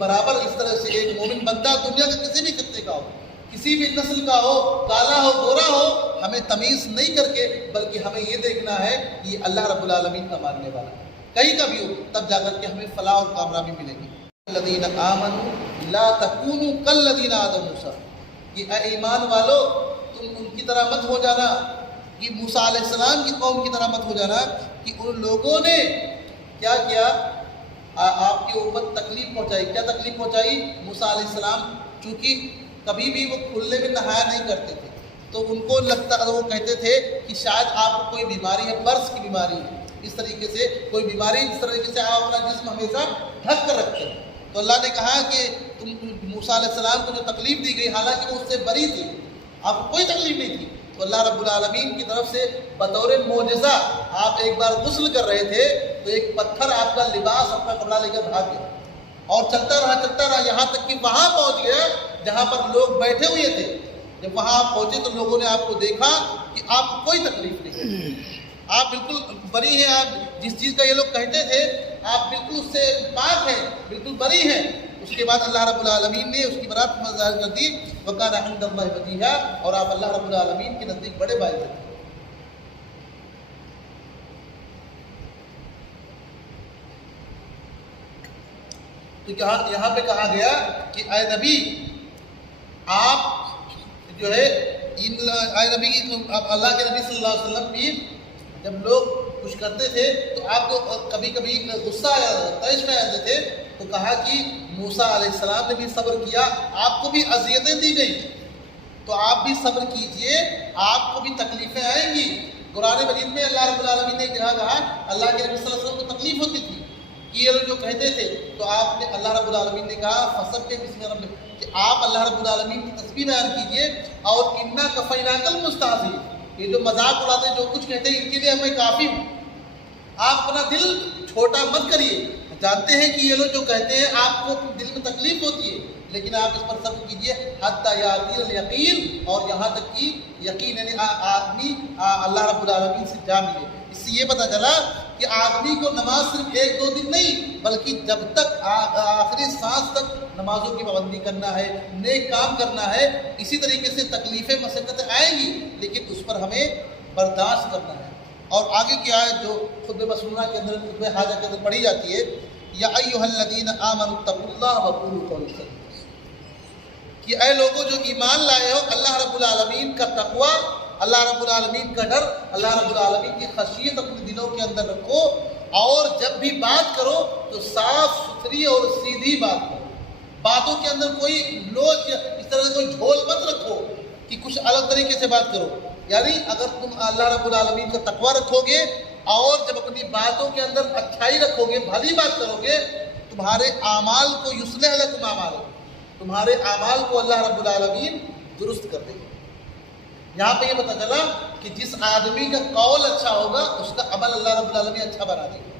برابر اس طرح سے ایک مومن بندہ دنیا کے کسی بھی خطے کا ہو، کسی بھی نسل کا ہو، کالا ہو گورا ہو، ہمیں تمیز نہیں کر کے بلکہ ہمیں یہ دیکھنا ہے کہ یہ اللہ رب العالمین کا ماننے والا ہے، کہیں کا بھی ہو، تب جا کر کے ہمیں فلاح اور کامیابی ملے گی۔ الذین آمنوا لا تکونوا کالذین آذوا موسیٰ، کہ اے ایمان والو تم ان کی طرح مت ہو جانا، کہ موسیٰ علیہ السلام کی قوم کی طرح مت ہو جانا کہ ان لوگوں نے کیا کیا، آپ کے اوپر تکلیف پہنچائی۔ کیا تکلیف پہنچائی؟ موسیٰ علیہ السلام چونکہ کبھی بھی وہ کھلے میں نہایا نہیں کرتے تھے، تو ان کو لگتا، وہ کہتے تھے کہ شاید آپ کو کوئی بیماری ہے، برس کی بیماری ہے، اس طریقے سے کوئی بیماری، اس طریقے سے آپ اپنا جسم ہمیشہ ڈھک کر رکھتے ہیں۔ تو اللہ نے کہا کہ تم موسیٰ علیہ السلام کو جو تکلیف دی گئی، حالانکہ وہ اس سے بری تھی، آپ کو کوئی تکلیف نہیں تھی، تو اللہ رب العالمین کی طرف سے بطور معجزہ آپ ایک بار غسل کر رہے تھے تو ایک پتھر آپ کا لباس، آپ کا کپڑا لے کر بھاگ گیا، اور چلتا رہا یہاں تک کہ وہاں پہنچ گیا جہاں پر لوگ بیٹھے ہوئے تھے۔ جب وہاں آپ پہنچے تو لوگوں نے آپ کو دیکھا کہ آپ کو کوئی تکلیف نہیں، آپ بالکل بری ہیں، آپ جس چیز کا یہ لوگ کہتے تھے آپ بالکل اس سے پاک ہیں، بالکل بری ہیں۔ اس کے بعد اللہ رب العالمین نے اس کی برات ظاہر کر دی، وَكَانَ عِندَ اللَّهِ وَجِيهًا، اور آپ اللہ رب العالمین کے نزدیک بڑے باعث ہیں۔ تو یہاں پہ کہا گیا کہ اے نبی آپ جو ہے اے نبی، اللہ کے نبی صلی اللہ علیہ وسلم بھی جب لوگ کچھ کرتے تھے تو آپ کو کبھی کبھی غصہ آیا، طیش میں آتے تھے، تو کہا کہ موسیٰ علیہ السلام نے بھی صبر کیا، آپ کو بھی اذیتیں دی گئی تو آپ بھی صبر کیجئے، آپ کو بھی تکلیفیں آئیں گی۔ قرآن مجید میں اللہ رب العالمین نے کہا اللہ کے نبی صلی اللہ علیہ وسلم کو تکلیف ہوتی تھی کہ یہ لوگ جو کہتے تھے، تو آپ نے اللہ رب العالمین نے کہا فسبح بسم ربک، کہ آپ اللہ رب العالمین کی تسبیح بیان کیجئے، اور انا کفیناک المستہزئین، یہ جو مذاق اڑاتے ہیں، جو کچھ کہتے ہیں، ان کے لیے میں کافی ہوں۔ آپ اپنا دل چھوٹا مت کریے، جانتے ہیں کہ یہ لوگ جو کہتے ہیں آپ کو دل میں تکلیف ہوتی ہے، لیکن آپ اس پر صبر کیجئے حتی یاتی الیقین، اور یہاں تک کہ یقین یعنی آدمی اللہ رب العالمین سے جا ملے۔ اس سے یہ پتہ چلا کہ آدمی کو نماز صرف 1-2 دن نہیں بلکہ جب تک آخری سانس تک نمازوں کی پابندی کرنا ہے، نیک کام کرنا ہے۔ اسی طریقے سے تکلیفیں مشقتیں آئیں گی لیکن اس پر ہمیں برداشت کرنا ہے۔ اور آگے کی آیت جو خطبہ مسنونہ کے اندر، خطبہ حاجہ کے اندر پڑھی جاتی ہے، یا ایھا الذین آمنوا اتقوا اللہ وقولوا قولا سدیدا، کہ اے لوگوں جو ایمان لائے ہو، اللہ رب العالمین کا تقوی، اللہ رب العالمین کا ڈر، اللہ رب العالمین کی خشیت اپنے دلوں کے اندر رکھو، اور جب بھی بات کرو تو صاف ستھری اور سیدھی بات کرو، باتوں کے اندر کوئی لوچ، اس طرح سے کوئی جھول مت رکھو کہ کچھ الگ طریقے سے بات کرو۔ یعنی اگر تم اللہ رب العالمین کا تقوی رکھو گے اور جب اپنی باتوں کے اندر اچھائی رکھو گے، بھلی بات کرو گے، تمہارے اعمال کو یصلح لکم اعمالکم، تمہارے اعمال کو اللہ رب العالمین درست کر دے گا۔ یہاں پہ یہ پتہ چلا کہ جس آدمی کا قول اچھا ہوگا اس کا عمل اللہ رب العالمین اچھا بنا دے گا،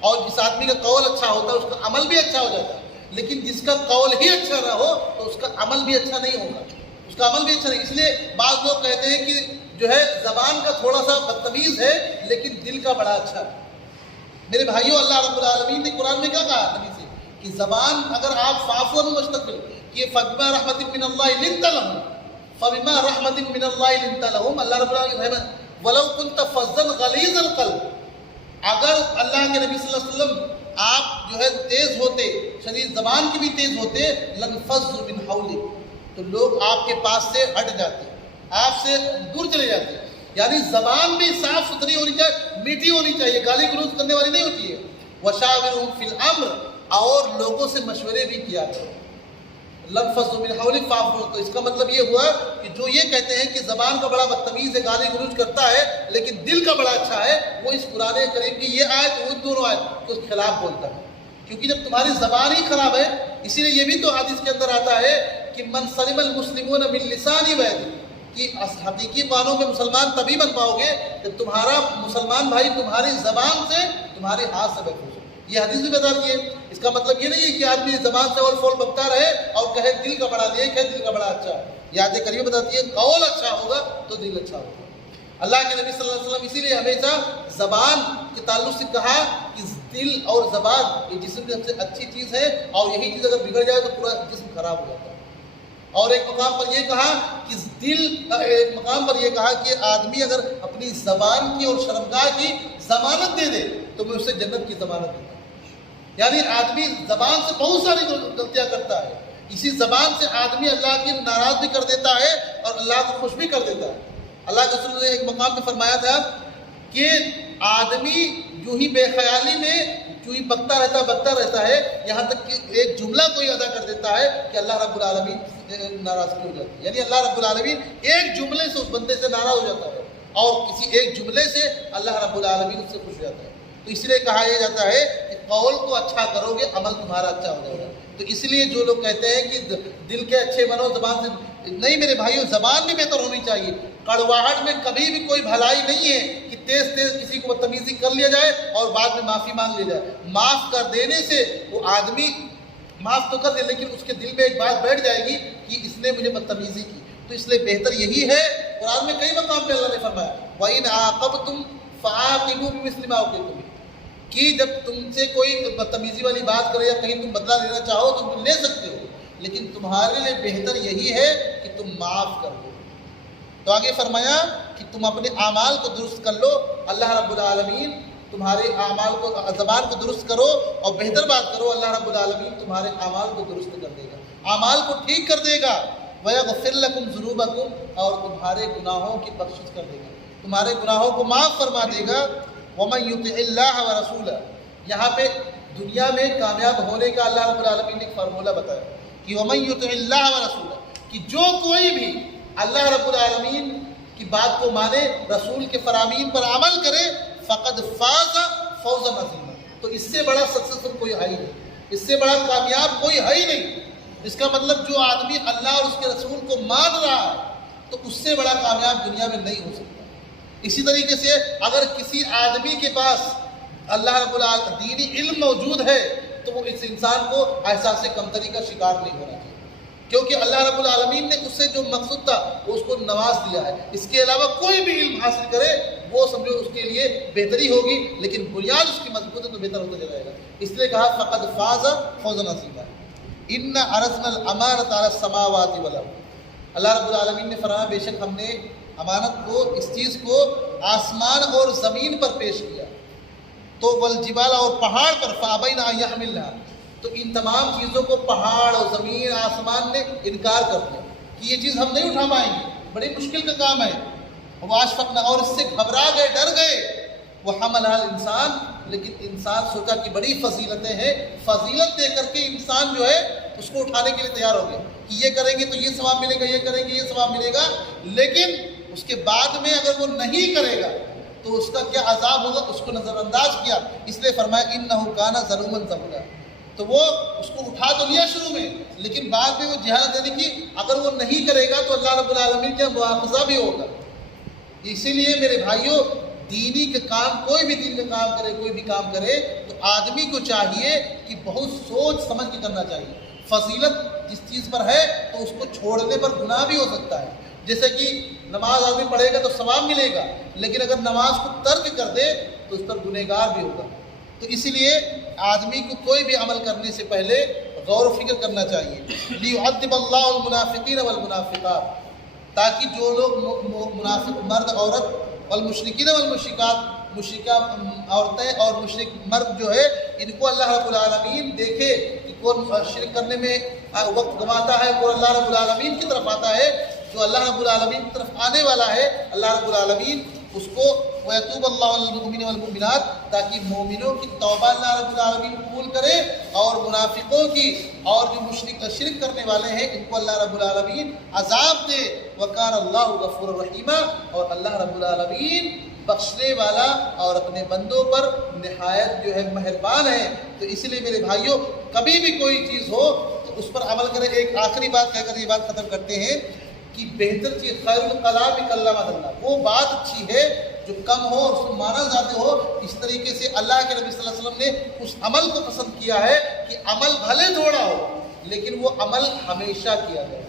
اور جس آدمی کا قول اچھا ہوتا ہے اس کا عمل بھی اچھا ہو جاتا ہے، لیکن جس کا قول ہی اچھا نہ ہو تو اس کا عمل بھی اچھا نہیں ہوگا، اس کا عمل بھی اچھا نہیں۔ اس لیے بعض لوگ کہتے ہیں کہ جو ہے زبان کا تھوڑا سا بدتمیز ہے لیکن دل کا بڑا اچھا ہے۔ میرے بھائیوں، اللہ رب العالمین نے قرآن میں کیا کہا نبی سے کہ زبان اگر آپ فاعفوا مستقبل کہ فبما رحمت من اللہ لنت لهم، فبما رحمت من اللہ لنت لهم، اللہ رب العالمین ولو كنت فظا غلیظ القلب، اگر اللہ کے نبی صلی اللہ علیہ وسلم آپ جو ہے تیز ہوتے، شدید زبان کے بھی تیز ہوتے، لنفضوا من حولک، تو لوگ آپ کے پاس سے ہٹ جاتے، آپ سے دور چلے جاتے۔ یعنی زبان بھی صاف ستھری ہونی چاہیے، میٹھی ہونی چاہیے، گالی گلوچ کرنے والی نہیں ہوتی ہے۔ وشاورہم فی الامر، اور لوگوں سے مشورے بھی کیا کرو۔ لنفضوا من حولک فاعفوا، تو اس کا مطلب یہ ہوا کہ جو یہ کہتے ہیں کہ زبان کا بڑا بدتمیز ہے، گالی گلوچ کرتا ہے لیکن دل کا بڑا اچھا ہے، وہ اس قرآن کریم کی یہ آیت وہ دونوں آیت اس کے خلاف بولتا ہے، کیونکہ جب تمہاری زبان ہی خراب ہے، اسی لیے یہ بھی تو حدیث کے اندر آتا ہے کہ من سلم المسلمون من لسانی ویدی، کہ حقیقی معنوں میں مسلمان تبھی بن پاؤ گے جب تمہارا مسلمان بھائی تمہاری زبان سے، تمہارے ہاتھ سے محفوظ ہو۔ یہ حدیث بھی بتاتی ہے۔ اس کا مطلب یہ نہیں ہے کہ آدمی زبان سے اور فول بکتا رہے اور کہے دل کا بڑا نیک ہے، دل کا بڑا اچھا ہے۔ یہ آیت کریمہ بتاتی ہے قول اچھا ہوگا تو دل اچھا ہوگا۔ اللہ کے نبی صلی اللہ علیہ وسلم اسی لیے ہمیشہ زبان کے تعلق سے کہا کہ دل اور زبان یہ جسم کی سب سے اچھی چیز ہے، اور یہی چیز اگر بگڑ جائے تو پورا جسم خراب ہو جاتا ہے۔ اور ایک مقام پر یہ کہا کہ ایک مقام پر یہ کہا کہ آدمی اگر اپنی زبان کی اور شرمگاہ کی ضمانت دے دے تو میں اسے جنت کی ضمانت دیتا ہوں۔ یعنی آدمی زبان سے بہت ساری غلطیاں کرتا ہے، اسی زبان سے آدمی اللہ کی ناراض بھی کر دیتا ہے اور اللہ کو خوش بھی کر دیتا ہے۔ اللہ کے رسول نے ایک مقام پہ فرمایا تھا کہ آدمی جو ہی بے خیالی میں جو ہی بکتا رہتا ہے یہاں تک کہ ایک جملہ کوئی ادا کر دیتا ہے کہ اللہ رب العالمین ناراضگی ہو جاتی ہے، یعنی اللہ رب العالمین ایک جملے سے اس بندے سے ناراض ہو جاتا ہے اور کسی ایک جملے سے اللہ رب العالمین اس سے خوش ہو جاتا ہے۔ تو اس لیے کہا یہ جاتا ہے کہ قول کو اچھا کرو گے عمل تمہارا اچھا ہو جائے گا۔ تو اس لیے جو لوگ کہتے ہیں کہ دل کے اچھے بنو زبان سے، نہیں میرے بھائیوں، زبان بھی بہتر ہونی چاہیے۔ کڑواہٹ میں کبھی بھی کوئی بھلائی نہیں ہے کہ تیز کسی کو بدتمیزی کر لیا جائے اور بعد میں معافی مانگ لیا جائے۔ معاف کر دینے سے وہ آدمی معاف تو کر دے لیکن اس کے دل میں ایک بات بیٹھ جائے گی کہ اس نے مجھے بدتمیزی کی۔ تو اس لیے بہتر یہی ہے، قرآن میں کئی مقام پہ اللہ نے فرمایا وَإِنْ عَاقَبْتُمْ فَعَاقِبُوا بِمِثْلِ مَا عُوقِبْتُم بِهِ، کہ جب تم سے کوئی بدتمیزی والی بات کرے یا کہیں تم بدلہ لینا چاہو تو تم لے سکتے ہو، لیکن تمہارے لیے بہتر یہی ہے کہ تم معاف کر دو۔ تو آگے فرمایا کہ تم اپنے اعمال کو درست کر لو، اللہ رب العالمین تمہارے اعمال کو، زبان کو درست کرو اور بہتر بات کرو، اللہ رب العالمین تمہارے اعمال کو درست کر دے گا، اعمال کو ٹھیک کر دے گا۔ وَيَغْفِرْ لَكُمْ ذُنُوبَكُمْ، اور تمہارے گناہوں کی بخشش کر دے گا، تمہارے گناہوں کو معاف فرما دے گا۔ وَمَن يُطِعِ اللَّهَ وَرَسُولَهُ، یہاں پہ دنیا میں کامیاب ہونے کا اللہ رب العالمین نے ایک فارمولہ بتایا کہ وَمَن يُطِعِ اللَّهَ وَرَسُولَهُ، کہ جو کوئی بھی اللہ رب العالمین کی بات کو مانے، رسول کے فرامین پر عمل کرے، فقد فاز فوزا عظیما، تو اس سے بڑا سکسیسفل کوئی ہے ہی نہیں، اس سے بڑا کامیاب کوئی ہے ہی نہیں۔ اس کا مطلب جو آدمی اللہ اور اس کے رسول کو مان رہا ہے تو اس سے بڑا کامیاب دنیا میں نہیں ہو سکتا۔ اسی طریقے سے اگر کسی آدمی کے پاس اللہ رب العالمین دینی علم موجود ہے تو وہ اس انسان کو احساس کمتری کا شکار نہیں ہونا چاہیے، کیونکہ اللہ رب العالمین نے اس سے جو مقصود تھا وہ اس کو نواز دیا ہے۔ اس کے علاوہ کوئی بھی علم حاصل کرے وہ سمجھو اس کے لیے بہتری ہوگی، لیکن بنیاد اس کی مضبوط ہے تو بہتر ہوتا چلا جائے گا۔ اس لیے کہا فقد فاز فوزا عظیما، ان عرضنا الامانۃ علی السماوات والارض، اللہ رب العالمین نے فرمایا بے شک ہم نے امانت کو، اس چیز کو آسمان اور زمین پر پیش کیا، تو والجبال، اور پہاڑ پر، فابین ان یحملنھا، تو ان تمام چیزوں کو پہاڑ اور زمین آسمان نے انکار کر دیا کہ یہ چیز ہم نہیں اٹھا پائیں گے، بڑی مشکل کا کام ہے۔ واشفقنا، اور اس سے گھبرا گئے، ڈر گئے۔ وحملھا الانسان، لیکن انسان سوچا کہ بڑی فضیلتیں ہیں، فضیلت دے کر کے انسان جو ہے اس کو اٹھانے کے لیے تیار ہو گیا کہ یہ کریں گے تو یہ ثواب ملے گا، یہ کریں گے یہ ثواب ملے گا، لیکن اس کے بعد میں اگر وہ نہیں کرے گا تو اس کا کیا عذاب ہوگا، اس کو نظر انداز کیا۔ اس لیے فرمایا انہ کان ظلوما جہولا، تو وہ اس کو اٹھا تو لیا شروع میں، لیکن بعد میں وہ جہالت دینے کی، اگر وہ نہیں کرے گا تو اللہ رب العالمین کا مواخذہ بھی ہوگا۔ اسی لیے میرے بھائیوں، دینی کا کام، کوئی بھی دین کا کام کرے، کوئی بھی کام کرے تو آدمی کو چاہیے کہ بہت سوچ سمجھ کے کرنا چاہیے۔ فضیلت جس چیز پر ہے تو اس کو چھوڑنے پر گناہ بھی ہو سکتا ہے، جیسے کہ نماز آدمی پڑھے گا تو ثواب ملے گا، لیکن اگر نماز کو ترک کر دے تو اس پر گنہگار بھی ہوگا۔ تو اسی لیے آدمی کو کوئی بھی عمل کرنے سے پہلے غور و فکر کرنا چاہیے۔ لِيُعَذِّبَ اللَّهُ الْمُنَافِقِينَ وَالْمُنَافِقَاتِ، تاکہ جو لوگ منافق مرد عورت، والمشرکین والمشرکات، مشرکہ عورتیں اور مشرک مرد جو ہے، ان کو اللہ رب العالمین دیکھے کہ کون شرک کرنے میں وقت گنواتا ہے، کون اللہ رب العالمین کی طرف آتا ہے۔ جو اللہ رب العالمین کی طرف آنے والا ہے اللہ رب العالمین اس کو وَيَتُوبَ اللَّهُ عَلَى الْمُؤْمِنِينَ وَالْمُؤْمِنَاتِ، تاکہ مومنوں کی توبہ اللہ رب العالمین قبول کرے، اور منافقوں کی اور جو شرک کرنے والے ہیں ان کو اللہ رب العالمین عذاب دے۔ وَكَانَ اللَّهُ غَفُورًا رَحِيمًا، اور اللہ رب العالمین بخشنے والا اور اپنے بندوں پر نہایت جو ہے مہربان ہے۔ تو اس لیے میرے بھائیوں، کبھی بھی کوئی چیز ہو تو اس پر عمل کریں۔ ایک آخری بات کہہ کر یہ بات ختم کرتے ہیں کہ بہتر چیز خیر الکلام کلام اللہ، وہ بات اچھی ہے جو کم ہو اور اس کو مانا زیادہ ہو۔ اس طریقے سے اللہ کے نبی صلی اللہ علیہ وسلم نے اس عمل کو پسند کیا ہے کہ عمل بھلے تھوڑا ہو لیکن وہ عمل ہمیشہ کیا جائے،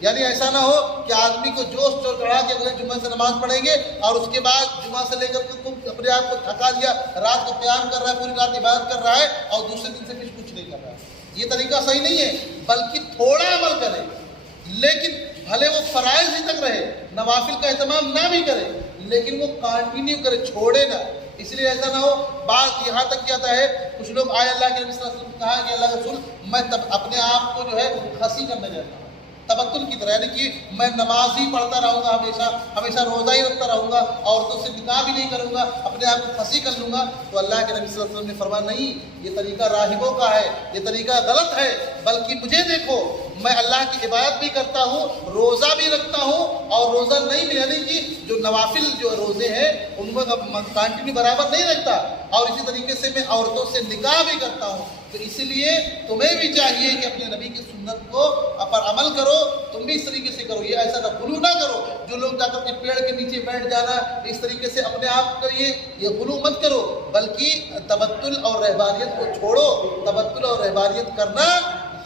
یعنی ایسا نہ ہو کہ آدمی کو جوش چڑھا کے اگلے جمعہ سے نماز پڑھیں گے اور اس کے بعد جمعہ سے لے کر کے اپنے آپ کو تھکا دیا، رات کو قیام کر رہا ہے، پوری رات عبادت کر رہا ہے اور دوسرے دن سے کچھ نہیں کر رہا ہے. یہ طریقہ صحیح نہیں ہے، بلکہ تھوڑا عمل کرے لیکن بھلے وہ فرائض ہی تک رہے، نوافل کا اہتمام نہ بھی کرے لیکن وہ کنٹینیو کرے، چھوڑے نہ. اس لیے ایسا نہ ہو، بعض یہاں تک کیا ہے، کچھ لوگ آئے اللہ کے نبی صلی اللہ علیہ وسلم نے کہا کہ اللہ کے رسول میں اپنے آپ کو جو ہے خسی کرنے جاتا ہوں، تبتل کی طرح، یعنی کہ میں نماز ہی پڑھتا رہوں گا، ہمیشہ روزہ ہی رکھتا رہوں گا، عورتوں سے نکاح بھی نہیں کروں گا، اپنے آپ کو خسی کر لوں گا. تو اللہ کے نبی صلی اللہ علیہ وسلم نے فرمایا نہیں، یہ طریقہ راہبوں کا ہے، یہ طریقہ غلط ہے، بلکہ مجھے دیکھو میں اللہ کی عبادت بھی کرتا ہوں، روزہ بھی رکھتا ہوں، اور روزہ نہیں بھی، یعنی کہ جو نوافل جو روزے ہیں ان میں کنٹینیو برابر نہیں رکھتا، اور اسی طریقے سے میں عورتوں سے نکاح بھی کرتا ہوں. تو اسی لیے تمہیں بھی چاہیے کہ اپنے نبی کی سنت کو پر عمل کرو، تم بھی اس طریقے سے کرو. یہ ایسا غلو نہ کرو، جو لوگ جا کر کے پیڑ کے نیچے بیٹھ جانا، اس طریقے سے اپنے آپ کو یہ غلو مت کرو، بلکہ تبتل اور رہبانیت کو چھوڑو. تبتل اور رہبانیت کرنا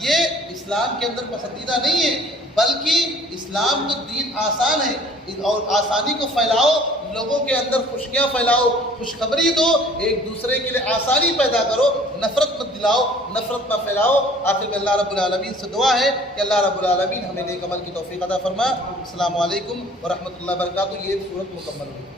یہ اسلام کے اندر پسندیدہ نہیں ہے، بلکہ اسلام تو دین آسان ہے، اور آسانی کو پھیلاؤ، لوگوں کے اندر خوشیاں پھیلاؤ، خوشخبری دو، ایک دوسرے کے لیے آسانی پیدا کرو، نفرت مت دلاؤ، نفرت نہ پھیلاؤ. آخر میں اللہ رب العالمین سے دعا ہے کہ اللہ رب العالمین ہمیں نیک عمل کی توفیق عطا فرما. السلام علیکم ورحمۃ اللہ وبرکاتہ. یہ صورت مکمل ہوئی.